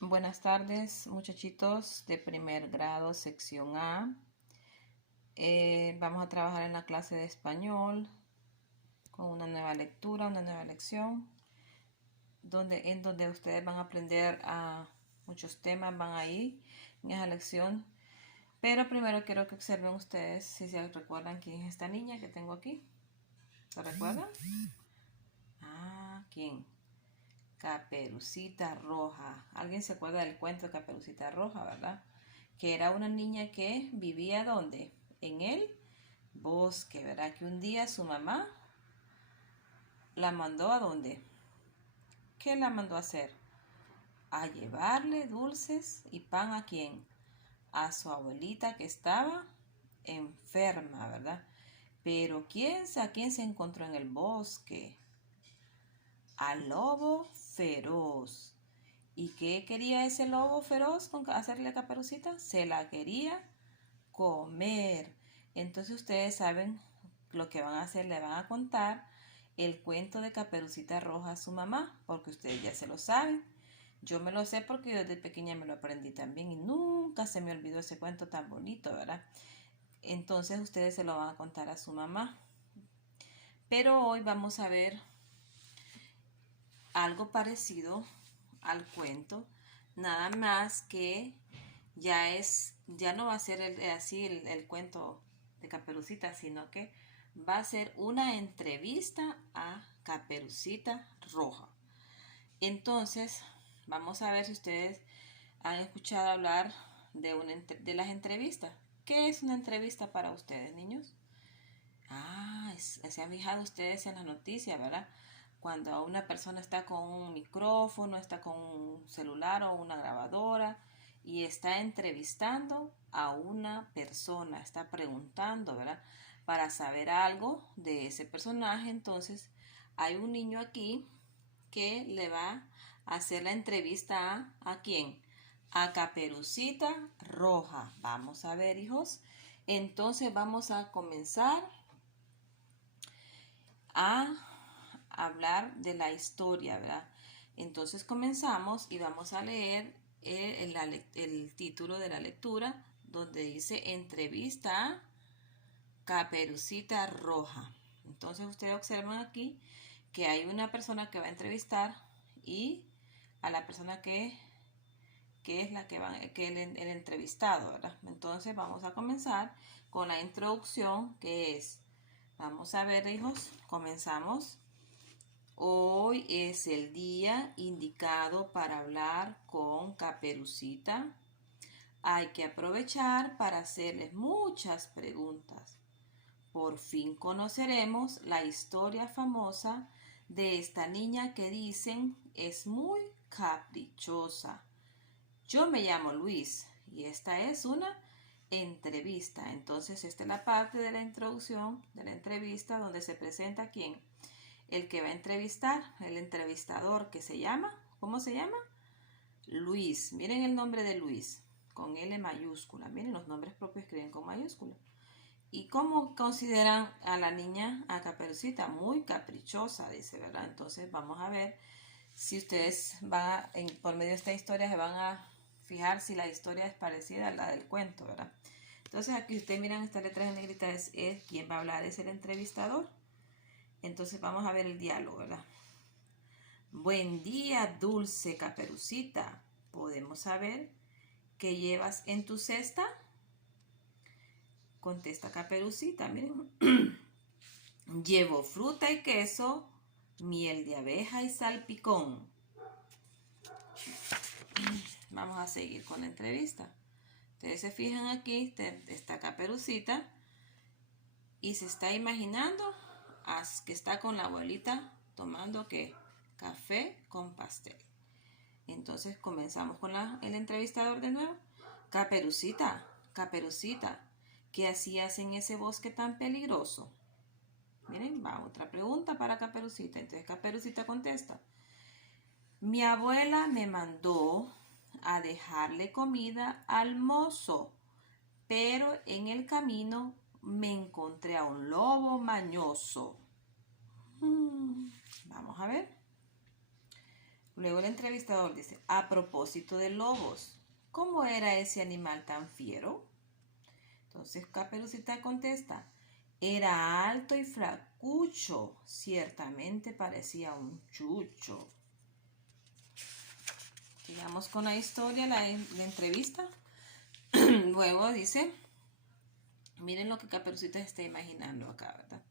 Buenas tardes, muchachitos de primer grado, sección A. Vamos a trabajar en la clase de español con una nueva lectura, una nueva lección, en donde ustedes van a aprender a muchos temas, van ahí en esa lección. Pero primero quiero que observen ustedes si se recuerdan quién es esta niña que tengo aquí. ¿Se recuerdan? ¿Quién? Caperucita Roja. ¿Alguien se acuerda del cuento de Caperucita Roja, verdad? Que era una niña que vivía ¿dónde? En el bosque, ¿verdad? Que un día su mamá la mandó ¿a dónde? ¿Qué la mandó a hacer? A llevarle dulces y pan ¿a quién? A su abuelita que estaba enferma, ¿verdad? Pero ¿a quién se encontró en el bosque? Al lobo feroz. ¿Y qué quería ese lobo feroz con hacerle Caperucita? Se la quería comer. Entonces ustedes saben lo que van a hacer, le van a contar el cuento de Caperucita Roja a su mamá, porque ustedes ya se lo saben. Yo me lo sé porque yo desde pequeña me lo aprendí también y nunca se me olvidó ese cuento tan bonito, ¿verdad? Entonces ustedes se lo van a contar a su mamá. Pero hoy vamos a ver algo parecido al cuento, nada más que ya no va a ser así el cuento de Caperucita, sino que va a ser una entrevista a Caperucita Roja. Entonces, vamos a ver si ustedes han escuchado hablar de las entrevistas. ¿Qué es una entrevista para ustedes, niños? Se han fijado ustedes en las noticias, ¿verdad? Cuando una persona está con un micrófono, está con un celular o una grabadora y está entrevistando a una persona, está preguntando, ¿verdad? Para saber algo de ese personaje. Entonces, hay un niño aquí que le va a hacer la entrevista ¿a quién? A Caperucita Roja. Vamos a ver, hijos. Entonces vamos a comenzar a hablar de la historia, ¿verdad? Entonces comenzamos y vamos a leer el título de la lectura donde dice entrevista a Caperucita Roja. Entonces ustedes observan aquí que hay una persona que va a entrevistar y a la persona que es la que va, que el entrevistado, ¿verdad? Entonces vamos a comenzar con la introducción que es, vamos a ver, hijos, comenzamos. Hoy es el día indicado para hablar con Caperucita. Hay que aprovechar para hacerles muchas preguntas. Por fin conoceremos la historia famosa de esta niña que dicen es muy caprichosa. Yo me llamo Luis y esta es una entrevista. Entonces esta es la parte de la introducción de la entrevista donde se presenta quién. El que va a entrevistar, el entrevistador que se llama, ¿cómo se llama? Luis. Miren el nombre de Luis, con L mayúscula. Miren, los nombres propios escriben con mayúscula. ¿Y cómo consideran a la niña, a Caperucita? Muy caprichosa, dice, ¿verdad? Entonces vamos a ver si ustedes por medio de esta historia se van a fijar si la historia es parecida a la del cuento, ¿verdad? Entonces aquí ustedes miran estas letras en negrita, es quien va a hablar, es el entrevistador. Entonces vamos a ver el diálogo, ¿verdad? Buen día, dulce Caperucita. ¿Podemos saber qué llevas en tu cesta? Contesta Caperucita, miren. Llevo fruta y queso, miel de abeja y salpicón. Vamos a seguir con la entrevista. Ustedes se fijan aquí, está Caperucita y se está imaginando que está con la abuelita tomando ¿qué? Café con pastel. Entonces comenzamos con el entrevistador de nuevo. Caperucita, Caperucita, ¿qué hacías en ese bosque tan peligroso? Miren, va otra pregunta para Caperucita. Entonces Caperucita contesta. Mi abuela me mandó a dejarle comida al mozo, pero en el camino me encontré a un lobo mañoso. Vamos a ver. Luego el entrevistador dice, a propósito de lobos, ¿cómo era ese animal tan fiero? Entonces Caperucita contesta, era alto y flacucho, ciertamente parecía un chucho. Sigamos con la historia, la entrevista. Luego dice, miren lo que Caperucita está imaginando acá, ¿verdad?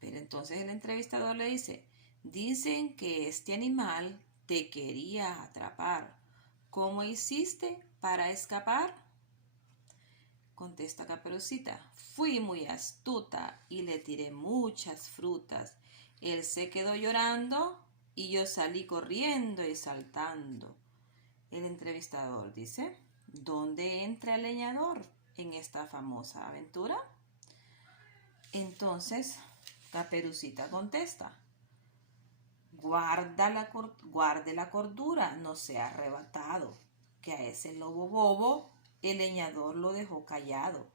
Pero entonces el entrevistador le dice, dicen que este animal te quería atrapar. ¿Cómo hiciste para escapar? Contesta Caperucita, fui muy astuta y le tiré muchas frutas. Él se quedó llorando y yo salí corriendo y saltando. El entrevistador dice, ¿dónde entra el leñador en esta famosa aventura? Entonces Caperucita contesta, guarde la cordura, no sea arrebatado, que a ese lobo bobo el leñador lo dejó callado.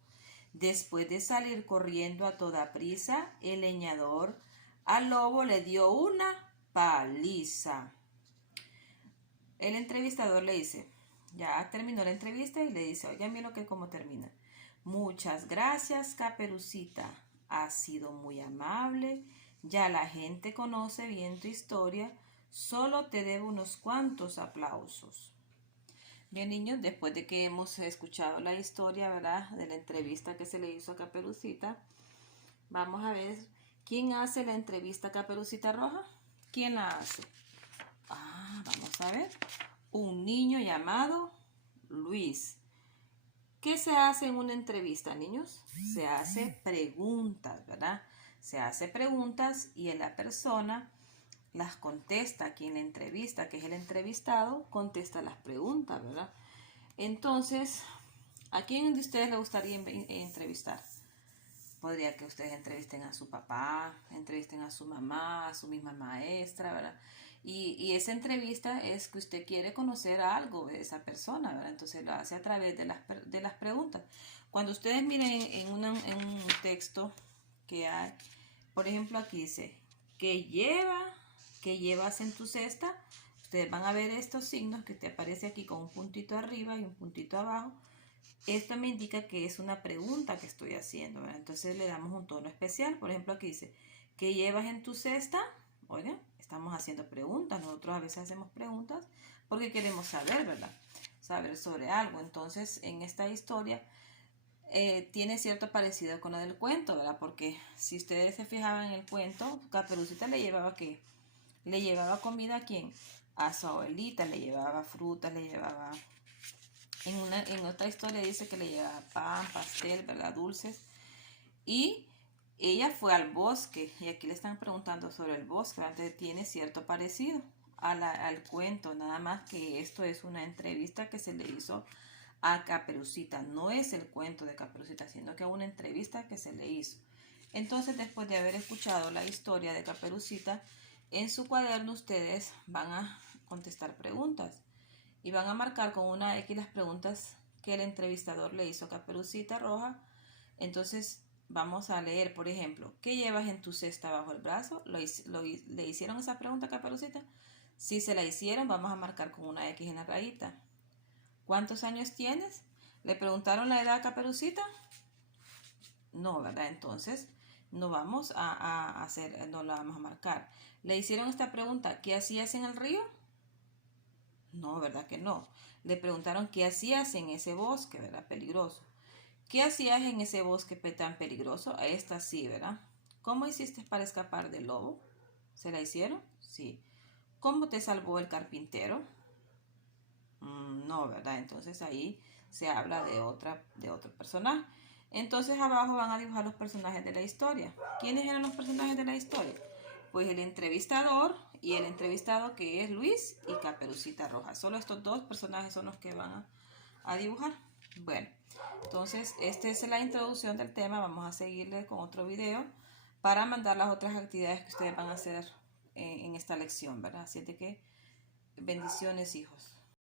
Después de salir corriendo a toda prisa, el leñador al lobo le dio una paliza. El entrevistador le dice, ya terminó la entrevista y le dice, oigan bien lo que cómo termina. Muchas gracias, Caperucita, has sido muy amable, ya la gente conoce bien tu historia, solo te debo unos cuantos aplausos. Bien, niños, después de que hemos escuchado la historia, ¿verdad?, de la entrevista que se le hizo a Caperucita, vamos a ver quién hace la entrevista a Caperucita Roja. ¿Quién la hace? Vamos a ver. Un niño llamado Luis. ¿Qué se hace en una entrevista, niños? Se hace preguntas, ¿verdad? Se hace preguntas y la persona las contesta. Quien la entrevista, que es el entrevistado, contesta las preguntas, ¿verdad? Entonces, ¿a quién de ustedes le gustaría entrevistar? Podría que ustedes entrevisten a su papá, entrevisten a su mamá, a su misma maestra, ¿verdad? Y esa entrevista es que usted quiere conocer algo de esa persona, ¿verdad? Entonces lo hace a través de las preguntas. Cuando ustedes miren en un texto que hay, por ejemplo aquí dice, ¿qué llevas en tu cesta? Ustedes van a ver estos signos que te aparece aquí con un puntito arriba y un puntito abajo. Esto me indica que es una pregunta que estoy haciendo, ¿verdad? Entonces le damos un tono especial. Por ejemplo, aquí dice, ¿qué llevas en tu cesta? Oigan, estamos haciendo preguntas. Nosotros a veces hacemos preguntas porque queremos saber, ¿verdad? Saber sobre algo. Entonces, en esta historia tiene cierto parecido con lo del cuento, ¿verdad? Porque si ustedes se fijaban en el cuento, Caperucita le llevaba ¿qué? Le llevaba comida ¿a quién? A su abuelita, le llevaba frutas, le llevaba... En otra historia dice que le llevaba pan, pastel, ¿verdad? Dulces. Y ella fue al bosque. Y aquí le están preguntando sobre el bosque. Entonces tiene cierto parecido al cuento. Nada más que esto es una entrevista que se le hizo a Caperucita. No es el cuento de Caperucita, sino que una entrevista que se le hizo. Entonces, después de haber escuchado la historia de Caperucita, en su cuaderno ustedes van a contestar preguntas. Y van a marcar con una X las preguntas que el entrevistador le hizo a Caperucita Roja. Entonces vamos a leer, por ejemplo, ¿qué llevas en tu cesta bajo el brazo? ¿Le hicieron esa pregunta a Caperucita? Si se la hicieron, vamos a marcar con una X en la rayita. ¿Cuántos años tienes? ¿Le preguntaron la edad a Caperucita? No, ¿verdad? Entonces no vamos a hacer, no la vamos a marcar. ¿Le hicieron esta pregunta? ¿Qué hacías en el río? No, ¿verdad que no? Le preguntaron qué hacías en ese bosque, ¿verdad? Peligroso. ¿Qué hacías en ese bosque tan peligroso? Esta sí, ¿verdad? ¿Cómo hiciste para escapar del lobo? ¿Se la hicieron? Sí. ¿Cómo te salvó el carpintero? No, ¿verdad? Entonces ahí se habla de otro personaje. Entonces abajo van a dibujar los personajes de la historia. ¿Quiénes eran los personajes de la historia? Pues el entrevistador y el entrevistado, que es Luis y Caperucita Roja. Solo estos dos personajes son los que van a dibujar. Bueno, entonces esta es la introducción del tema. Vamos a seguirle con otro video para mandar las otras actividades que ustedes van a hacer en esta lección, ¿verdad? Así de que bendiciones, hijos.